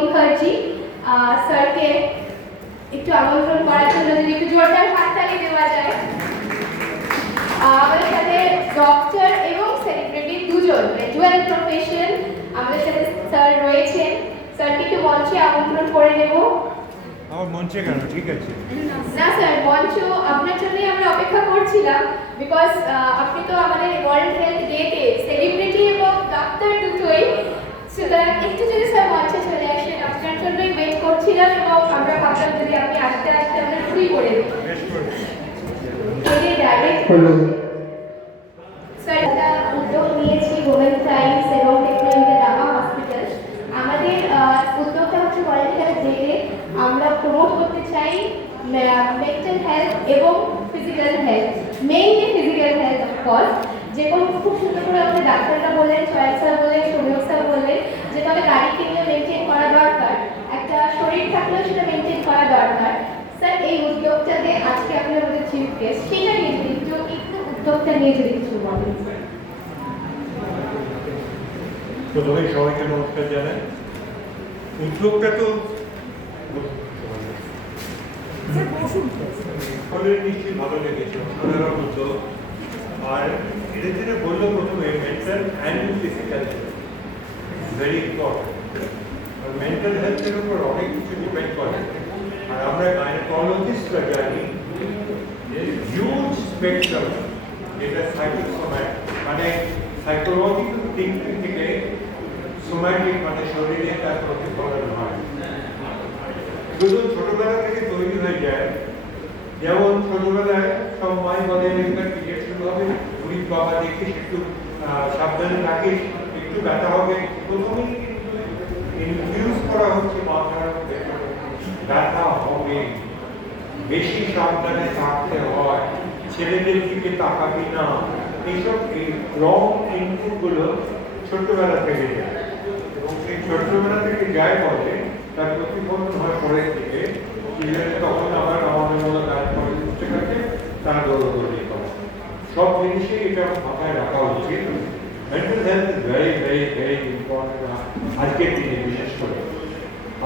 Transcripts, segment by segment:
মুখার্জি স্যারকে একটু আমন্ত্রণ করার জন্য যদি একটু জোরদার হাততালি দেওয়া যায়। আমাদের সাথে ডক্টর এবং সেলিব্রিটি দুজন ডুয়াল প্রফেশন আমাদের সাথে স্যার রয়েছেন। স্যারকে একটু মঞ্চে আমন্ত্রণ করে নেব। আমার মঞ্চে কেন? ঠিক আছে না স্যার, মঞ্চ আপনার জন্যই আমরা অপেক্ষা করছিলাম, বিকজ আপনি তো আমাদের ওয়ার্ল্ড হেলথ ডেতে সেলিব্রিটি এবং ডাক্তার দুটোই, সুতরাং একটু যদি স্যার মঞ্চে চলে আসেন, আপনার জন্যই ওয়েট করছিলাম এবং আমরা ভাবলাম যদি আপনি আসতে আসতে আমরা ফ্রি করে দিই। স্যার একটা উদ্যোগ নিয়েছি ওমেন সায়েন্স এবং টেকনোলজি রামা হসপিটাল। আমাদের উদ্যোগটা হচ্ছে ওয়ার্ল্ড হেলথ ডেতে আমরা প্রমোট করতে চাই মেন্টাল হেলথ এবং physical health, mainly physical health of course. যেরকম খুব সুন্দর করে আমাদের ডাক্তাররা বললেন, সোহেল স্যার বললেন, সমীর স্যার বললেন যে তবে গাড়িকে নিয়ে মেনটেন করা দরকার, একটা শরীর থাকলেও সেটা মেনটেন করা দরকার। স্যার এই উদ্যোগটাতে আজকে আপনি আমাদের চিফ গেস্ট, সেটা নিয়ে যদি একটু উদ্যোগটা নিয়ে যদি কিছু বলেন। প্রথমে সবাইকে নমস্কার জানাই। উদ্যোগটা তো সকলের নিশ্চয়ই ভালো লেগেছে, অসাধারণ উদ্যোগ। আর এটা যেটা বললো প্রথমে mental and physical very important. আর মেন্টাল হেলথের উপর অনেক কিছু ডিপেন্ড করে। আর আমরা গাইনোকোলজিস্টরা জানি যে হিউজ স্পেকট্রাম, যেটা সাইকোসোম্যাট মানে সাইকোলজিক্যাল থিঙ্কিং থেকে সোম্যাটিক মানে শরীরে তার প্রতিফলন হয়। শুধু ছোটবেলা থেকে তৈরি হয়ে যায়। যেমন ছোটবেলায় সব মাই বলে একবার পিরিয়ড শুরু হবে, উনি বাবা দেখিস একটু সাবধানে থাকিস, একটু ব্যথা হবে। প্রথমেই কিন্তু ইনফিউজ করা হচ্ছে মাথার ব্যথা হবে, বেশি সাবধানে থাকতে হয়, ছেলেদের দিকে তাকাবি না, এইসব রং ইনপুটগুলো ছোট্টবেলা থেকে যায়। এবং সেই ছোট্টবেলা থেকে যায় বলে তার প্রতিফলন হয় পরের দিকে, তখন আবার আমাদের মতো কাজ করে উঠতে থাকে, তার দৌড়দৌড়ি করে। সব জিনিসেই এটা মাথায় রাখা উচিত। Mental health is very very very important আজকের দিনে, বিশেষ করে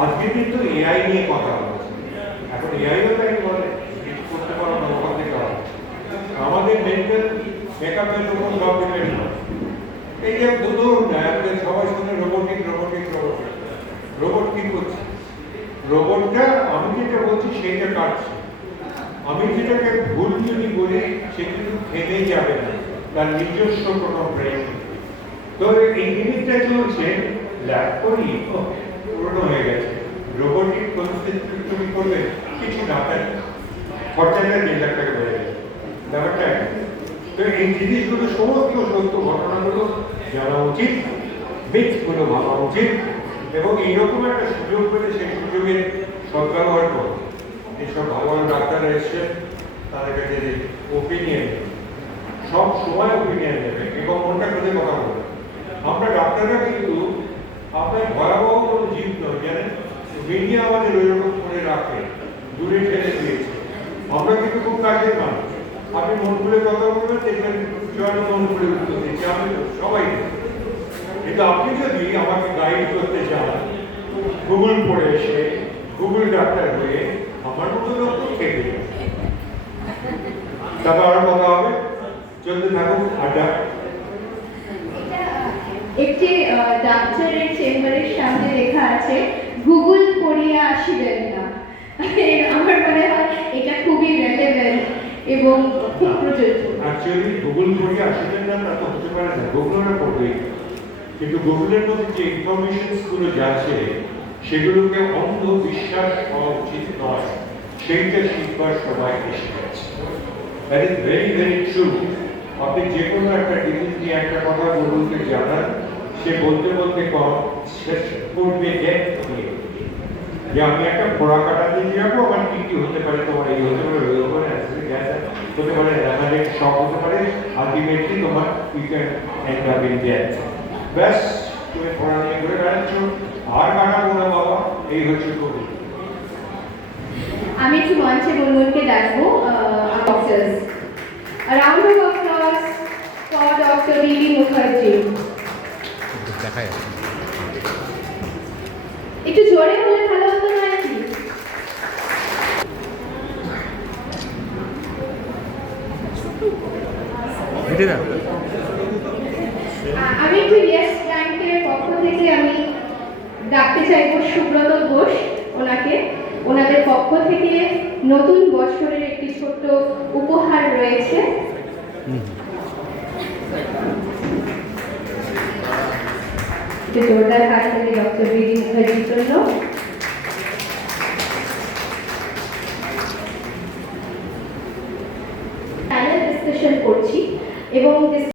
আজকের দিন তো এআই নিয়ে কথা বলছে। এখন এআইও তাই বলে কিছু করতে পারো না, ওখান থেকে আমাদের মেন্টাল মেকআপের উপর সব ডিপেন্ড করে। এই যে ধরুন আমাদের সবাই শুনে রোবোটিক রোবোটিক রোবোটিক, রোবট কি করছে? রোবটটা আমি যেটা বলছি সেইটা কাটছে। আমি যেটাকে ভুল যদি বলি সে কিন্তু থেমে যাবে না, তার নিজস্ব কোনো ব্রেন। তো এই জিনিসটা চলছে ল্যাব করি পুরোনো হয়ে গেছে। রোবোটিক তুমি করবে কিছু না, তার খরচাটা 1.5 লাখ টাকা বেড়ে গেছে ব্যাপারটা। তো এই জিনিসগুলো সমস্ত সত্য ঘটনাগুলো জানা উচিত, মিথগুলো ভাবা উচিত, এবং এইরকম একটা সুযোগ পেলে সেই সুযোগের সদ্ব্যবহার করো। এইসব ভালো ভালো ডাক্তার এসছেন, তাদের কাছে ওপিনিয়ন সব সময় ওপিনিয়ন নেবে এবং মনটা খুলে কথা বলবে। আমরা ডাক্তাররা কিন্তু আপনার ভয়াবহ কোনো জীব নয়, জানেন। মিডিয়া আমাদের ওই রকম করে রাখে, দূরে ঠেলে দিয়েছে। আমরা কিন্তু খুব কাজের মানুষ। আপনি মন খুলে কথা বলবেন, দেখবেন জয় মন খুলে উত্তর দিচ্ছি, আমি সবাই। কিন্তু আপনি যদি আমাকে গাইড করতে চান, গুগল পড়ে এসে গুগল ডাক্তার হয়ে আমার মতো লোক তো খেতে তারপর আরো কথা হবে, চলতে থাকুক আড্ডা। একটি ডাক্তারের চেম্বারের সামনে লেখা আছে গুগল পড়িয়া আসিবেন না। আমার মনে হয় এটা খুবই রেলেভেন্ট এবং খুব প্রযোজ্য। অ্যাকচুয়ালি গুগল পড়িয়া আসিবেন না তা তো হতে পারে না, গুগলরা পড়বেই। কিন্তু গুগলের মধ্যে যে ইনফরমেশনস গুলো যাচ্ছে সেগুলোকে অন্ধ বিশ্বাস হওয়া উচিত নয়, সেইটা শিখবার সবাই এসে গেছে। That is very very true. আপনি যে কোনো একটা ডিজিজ নিয়ে একটা কথা গুগলকে জানান, সে বলতে বলতে শেষ করবে যে আমি একটা ফোড়া কাটা দিয়ে যাবো, আমার কি কি হতে পারে, তোমার এই হতে পারে, ওই হতে পারে, অ্যাসিডিক গ্যাস হতে পারে, অ্যালার্জিক শক হতে পারে, আলটিমেটলি তোমার you can end up in death. ব্যাস, তুমি ফোড়া নিয়ে ঘুরে বেড়াচ্ছ, আর কাটাবো না বাবা, এই হচ্ছে কোভিড। আমি একটু মঞ্চে বন্ধুকে ডাকবো doctors. A round of applause for Dr. B.B. Mukherjee. একটু জোরে বললে ভালো হতো না কি? আমি একটু ইয়েস ব্যাংকের পক্ষ থেকে আমি ডাকতে চাইবো সুব্রত ঘোষ ওনাকে। ওনাদের পক্ষ থেকে নতুন বছরের একটি ছোট্ট উপহার রয়েছে। একটু জোরদার হাত থেকে ডক্টর বিডি মুখার্জির জন্য। প্যানেল ডিসকাশন করছি এবং